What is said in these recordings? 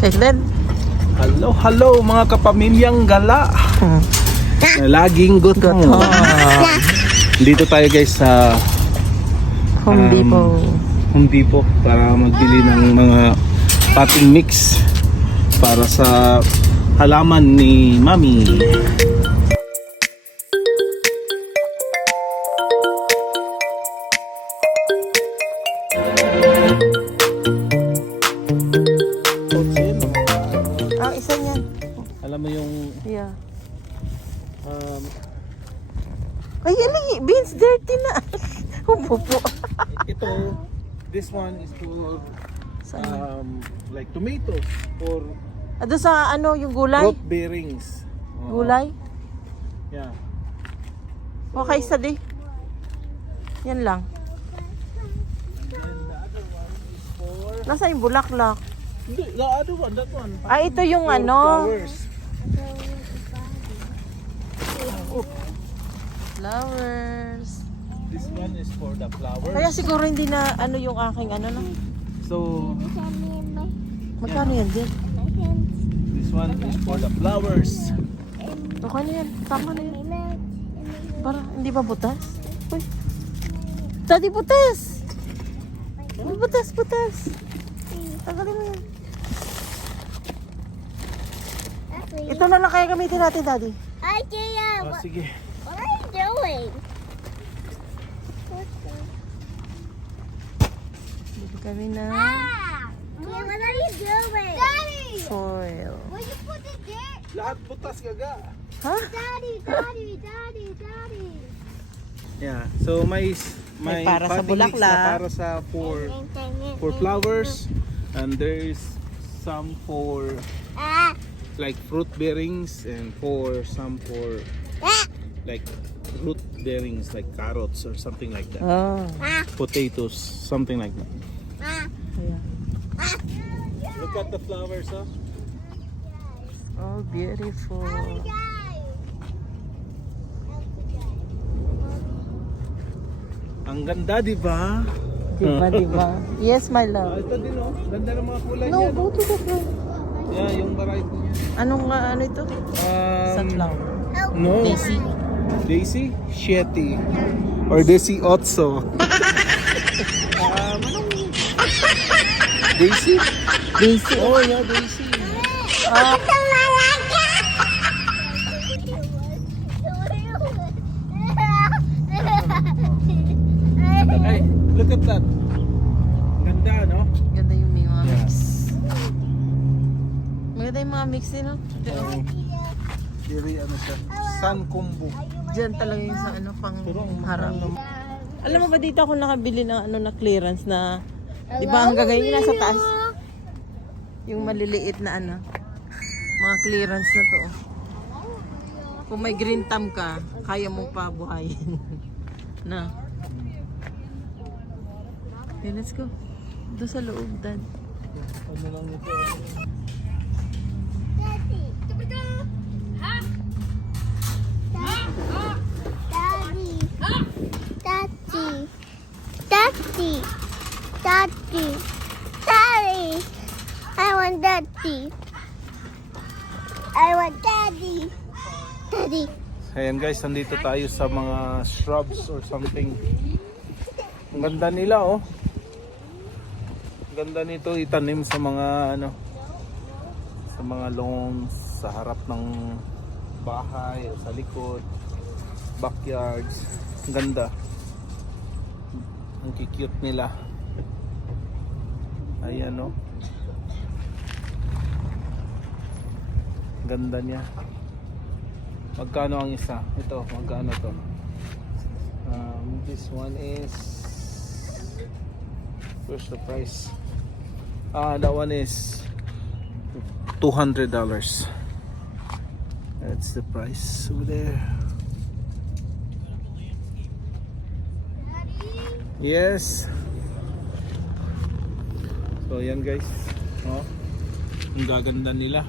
And then, Hello mga kapamilyang gala. Na laging gutom. Dito tayo guys sa Home Depot. Home Depot para magbili ng mga potting mix para sa halaman ni Mami. Ah, isa niyan. Alam mo yung Yeah. Ay, ali, beans dirty na. Pupo. ito, this one is for like tomatoes or Ado sa ano, yung gulay? fruit bearings. Gulay? Yeah. Okay, isa di. Yan lang. And the other one is for Nasa yung bulaklak? the other one, that one. Ah, ito yung For ano. flowers. Flowers. This one is for the flowers. Kaya siguro hindi na ano yung aking ano no. So Magkano yan din? this one is for the flowers. Okay na yan. Tama na yan. Para hindi ba butas? Uy. Daddy, butas! Uy, butas. Tagalin mo yan. Ito na lang kaya gamitin natin, Daddy. Oh, sige. What are you doing? Bili kami na Yeah, what are you doing? Daddy! soil. Where you put the dirt? Lahat butas gaga. Ha? Daddy! Yeah. So may May para sa potting mix na bulaklak. para sa for flowers, and there is some for Ah! like fruit bearings and for some for Ah! like root bearings like carrots or something like that. Oh. Ah! Potatoes, something like that. Ah! Yeah. Look at the flowers, huh? Oh, beautiful. Ang ganda, di ba? Diba? Yes, my Ah, love. ito din, oh. Ganda ng mga kulay No, niya. go to the front. Yeah, yung variety niya. Anong ano ito? Sunflower. No. Daisy. Daisy? Shetty. Or Daisy Otso. Daisy? Daisy. Oh, yeah, Daisy. Ah, Hey, look at that. Ganda, no? ganda yung mga Yeah. mix. Maganda yung mga mix din, no? Oh, very ano siya. Sun combo. Diyan talaga yung sa ano, pang Pero ang harap. mahal Alam mo ba dito ako nakabili ng ano na clearance na, di ba hanggang ngayon yung nasa taas? Yung maliliit na ano, mga clearance na to. Kung may green thumb ka, kaya mong pabuhayin. Na. Okay, let's go. Doon sa loob, Dad. Ano lang ito? Daddy! I want daddy! I want daddy! Daddy! Ayan guys, nandito tayo sa mga shrubs or something. Ang ganda nila, oh. Ang ganda nito itanim sa mga ano, sa mga lawns, sa harap ng bahay, o sa likod, backyards. Ang ganda. Ang cute nila. Ayan, oh. Ganda niya. Magkano ang isa? Ito, magkano to? This one is, where's the price? That one is $200. That's the price over there. Yes. So yan guys. Oh. Ang gaganda nila.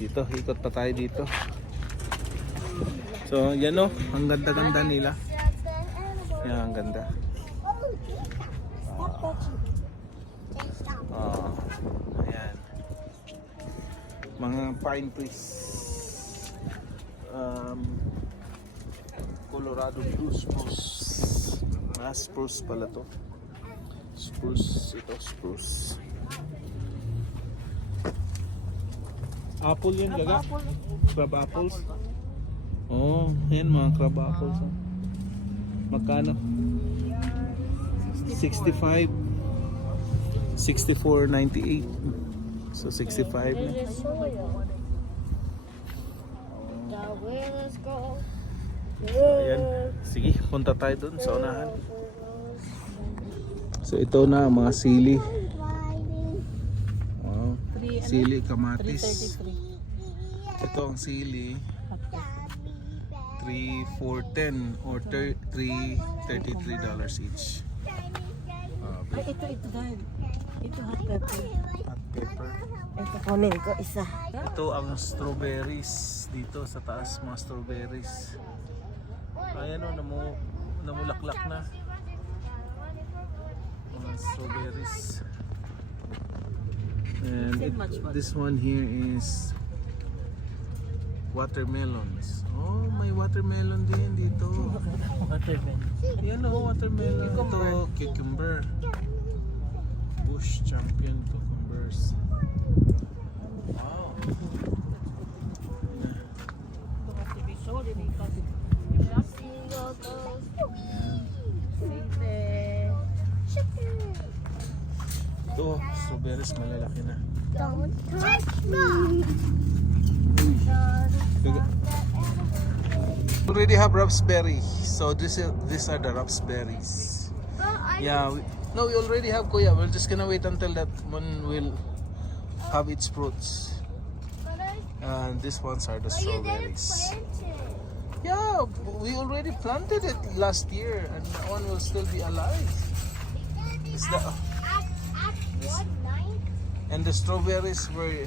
Dito, ikot pa tayo dito. So, yan o. Ang ganda-ganda nila. Yan, ang ganda. Ayan. Mga pine trees. Colorado blue spruce. Spruce pala to. Spruce. Ito spruce. Apple yun, gaga? Crab apples? Oh, yan mga crab apples. Oh. Magkano? 65. 64.98. So 65 na. Let's go. So ayan. Sige, punta tayo dun sa unahan. So ito na ang mga sili. Wow. Sili, kamatis. 333. Ito ang sili. 3,410 or $333 each. Ay, ito dahil. Ito hot pepper. Hot pepper. Ito kunin ko isa. Ito ang strawberries dito sa taas, mga strawberries. Ayan o, namulaklak na. Mga strawberries. And this one here is watermelons. Oh, may watermelon din dito. Ayan o, watermelon. Ito, cucumber. Bush Champion cucumbers. Wow. Ito, strawberries malalaki na. Don't touch me. We already have raspberry. So these are the raspberries. Yeah, no, we already have kuya. We're just gonna wait until that one will have its fruits. And these ones are the strawberries. Yeah, we already planted it last year, and that one will still be alive. Is that? And the strawberries were,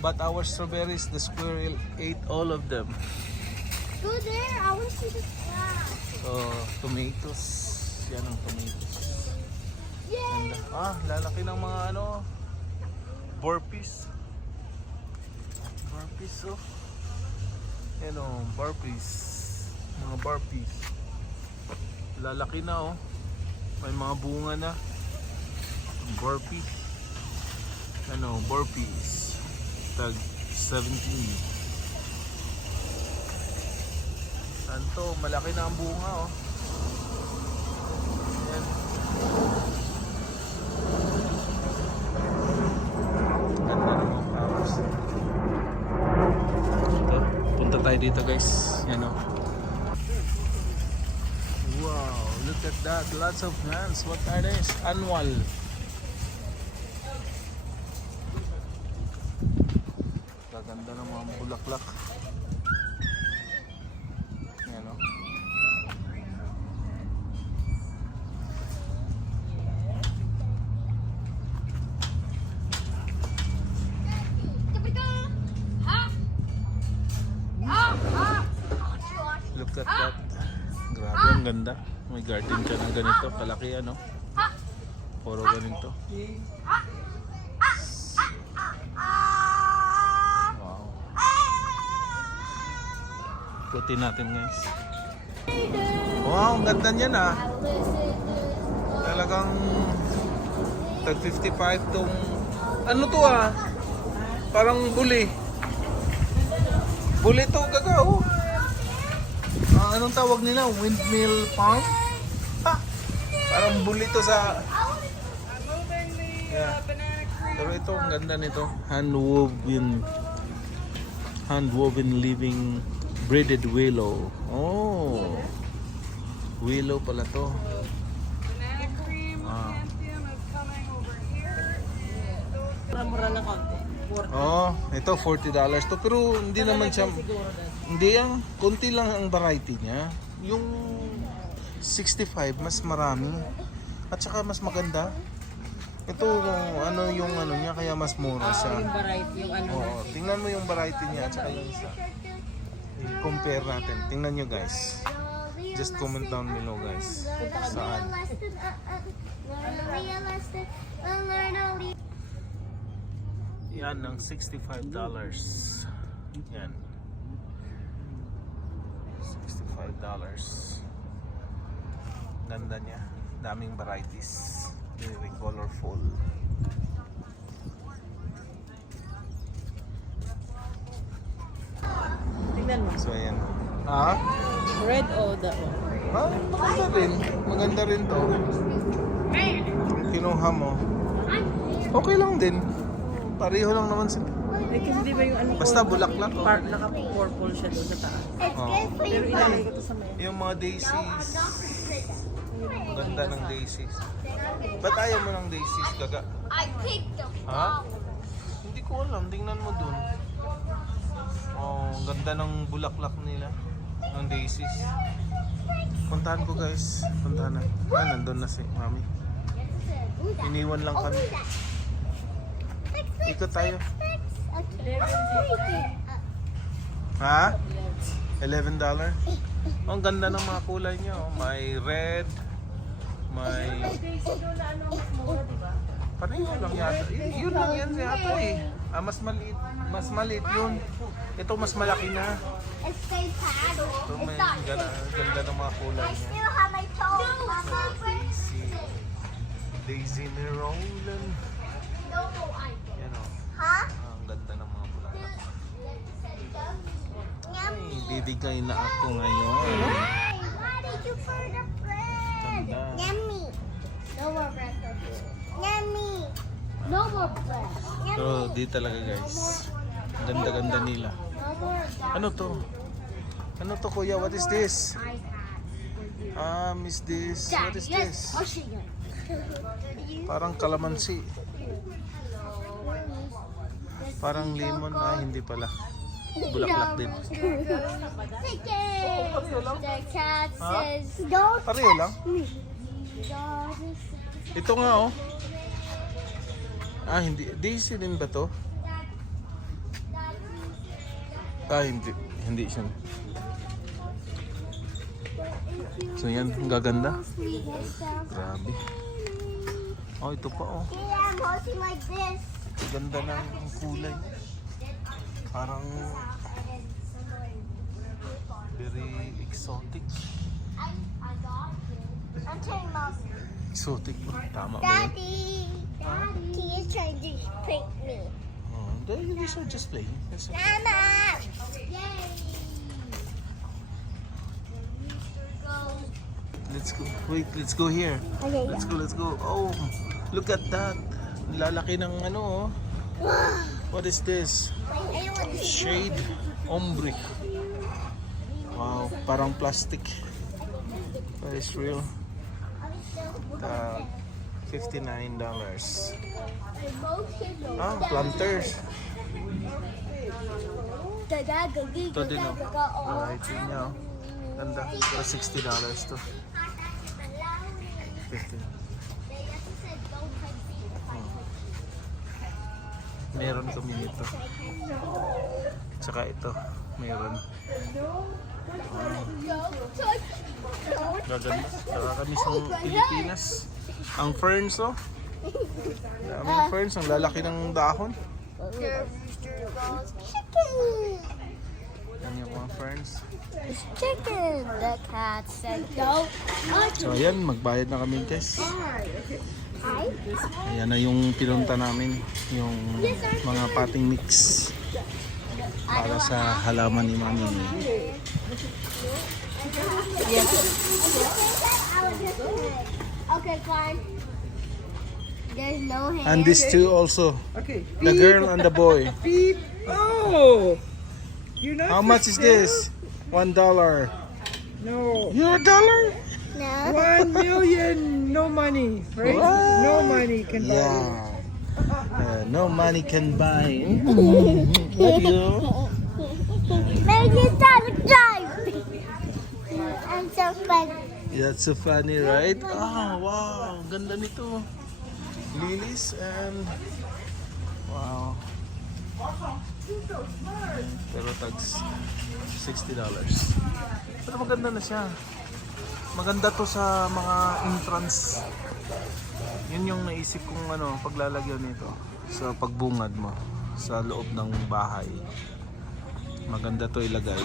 but our strawberries, the squirrel ate all of them. Go there. I want to see the grass. Tomatoes. Yan ang tomatoes. Yay! And, lalaki ng mga ano, burpees. Burpees, oh. Yan o, burpees. Mga burpees. Lalaki na, oh. May mga bunga na. Burpees. Ano, burpees. Tag 17. Santo, malaki na ang bunga, oh. Yan. Ganda ng mga flowers. Ito, punta tayo dito, guys. Yan, oh. Wow, look at that. Lots of plants. What are these? Annual. Gaganda ng mga bulaklak. Yan, oh. Look at that. Grabe, ang ganda. May garden ka ng ganito. Kalaki, ano? Puro ganito. Wow. Puti natin, guys. Wow, ang ganda niyan, ah. Talagang tag 55 tong ano to, ah. Parang buli. Buli to, gagaw. Anong tawag nila? Windmill farm? Ha! Parang buli to sa... Yeah. Pero ito, ang ganda nito. Hand-woven living braided willow. Oh! Willow pala to. Mura na konti. Oh, ito $40 to. Pero hindi naman siya... Hindi yan. Kunti lang ang variety niya. Yung 65, mas marami. At saka mas maganda. Ito, ano yung ano niya, kaya mas mura siya. Yung variety, yung ano. Oo, tingnan mo yung variety niya at saka yung isa. I-compare natin. Tingnan nyo, guys. Just comment down below, guys. Saan? realistic. Learn only. Yan ng $65. Yan. $65. Ganda niya. Daming varieties. Very colorful. Tingnan mo. So ayan. Ah? Red o the o? Ah, maganda rin. Maganda rin to. Kinuha mo. Okay lang din. Pareho lang naman sila. Eh, kasi di ba yung ano Basta bulaklak. Oh. naka-purple siya doon sa taas. It's Oh. good for Pero you. ilalagay ko to sa may. Yung mga daisies. Ang ganda ng daisies. Ba't ayaw mo ng daisies, Gaga? I picked them. Ha? Hindi ko alam. Tingnan mo dun. Oh, ang ganda ng bulaklak nila. Ng daisies. Puntahan ko guys. Puntahan na. Ah, nandun na si Mami. Iniwan lang kami. Ikot tayo. Ha? $11? Oh, ang ganda ng mga kulay niya. Oh. May red. May... Pareho lang yata. Yun lang yan yata eh. Ah, mas maliit. Mas maliit yun. Ito mas malaki na. It's so paddle. Ito may ganda ng mga kulay I niya. still have my toes. Daisy. Daisy ni Roland. No, I Yan o. Huh? Ang ganda ng mga bulaklak. Yum. Ay, bibigay na ako ngayon. Hey, why did you burn the bread? Ganda. Yummy. No more bread. Yummy. No more bread. So, di talaga guys. Ganda-ganda nila. No more. Ano to? Ano to kuya? What is this? Is this? What is this? I'll show you. Parang kalamansi. Parang lemon. Ah, hindi pala. Bulaklak din. Chicken. The cat says, don't Pareho lang. me. Ito nga oh. Ah, hindi. Daisy din ba to? Ah, hindi. Hindi siya. So yan, ang gaganda. Grabe. Oh, ito pa oh. Yeah, I'm holding like this. Ganda ng kulay. Parang very exotic. I got it. I'm turning mom. Exotic ba? Tama ba yun? Daddy. Daddy. He is trying to prank me. Oh, these are just playing. That's okay. Mama. Yay. Let's go. Wait, let's go here. Okay. Let's go. Oh, look at that. Lalaki ng ano oh. What is this? I don't want to Shade ombre. Wow, parang plastic. That is real. $59. Ah, planters. Ito din oh. Variety niya oh. Ganda. Ito $60 to. 50. Meron kami nito. Tsaka ito, meron. Gaganda. Tsaka kami sa Pilipinas. Ang ferns oh. Ang ferns, ang lalaki ng dahon. Chicken. Yan yung mga ferns. It's chicken. The cat said no. So ayan, magbayad na kami guys. Ayan na yung pinunta namin. Yung mga potting mix. Para sa halaman ni Mami. Okay, fine. There's no hair. And these two also. Okay. The girl and the boy. Beep. Oh! You're not How for much is sale? this? $1. No. You're $1? No. 1 million, no money, right? What? No money can buy it. Yeah. No money can buy. What you? Make it time to drive. I'm so funny. That's so funny, right? Ah, wow. Ganda nito. Lilies and... Wow. Pero tags $60. Pero maganda na siya. Maganda to sa mga entrance. Yun yung naisip kong ano, paglalagyan nito sa pagbungad mo sa loob ng bahay. Maganda to ilagay.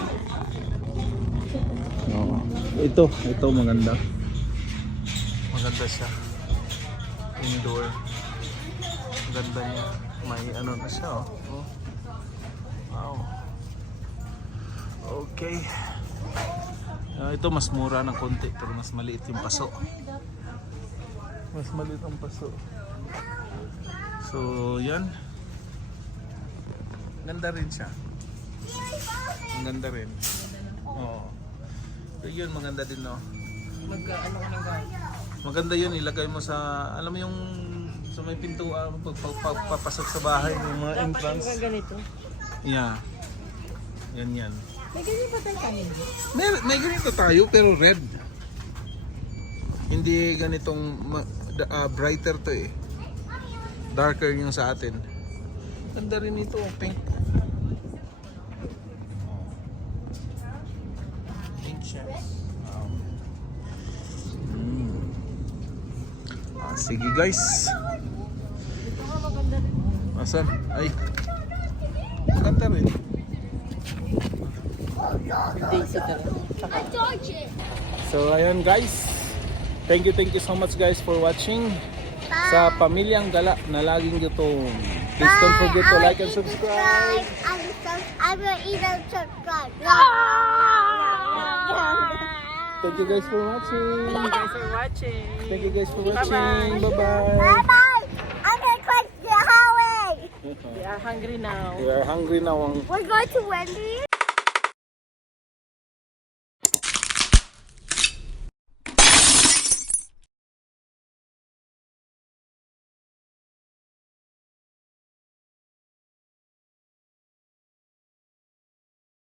Oo. Ito maganda. Maganda siya. Indoor. Ganda niya. May ano na siya oh. Oh. Wow. Okay. Ito mas mura ng konti pero mas maliit yung paso. Mas maliit ang paso. So, yan. Ganda rin siya. Ang ganda rin. Oo. So, yun maganda din no. Ano ka ng guys? Maganda yun ilagay mo sa alam mo yung sa may pintuan pagpapasok sa bahay yung mga entrance. Dapat yung ganito. Yeah. Yan. May ganyan pa tayo kanina. May ganito tayo pero red. Hindi ganitong brighter to eh. Darker yung sa atin. Ganda rin ito, pink. Pink siya. Wow. Sige guys. Ito nga maganda rin. Asan? Ay. Maganda rin. Daisy talaga. I told you. So ayun guys. Thank you so much guys for watching sa Pamilyang Gala na laging gutom. Please don't forget to like and subscribe. I will even subscribe. Thank you guys for watching. Thanks for watching. Thank you guys for watching. Bye-bye. Bye-bye. Bye-bye. I'm going to click the hallway. We are hungry now. We are hungry now. We're going to Wendy's.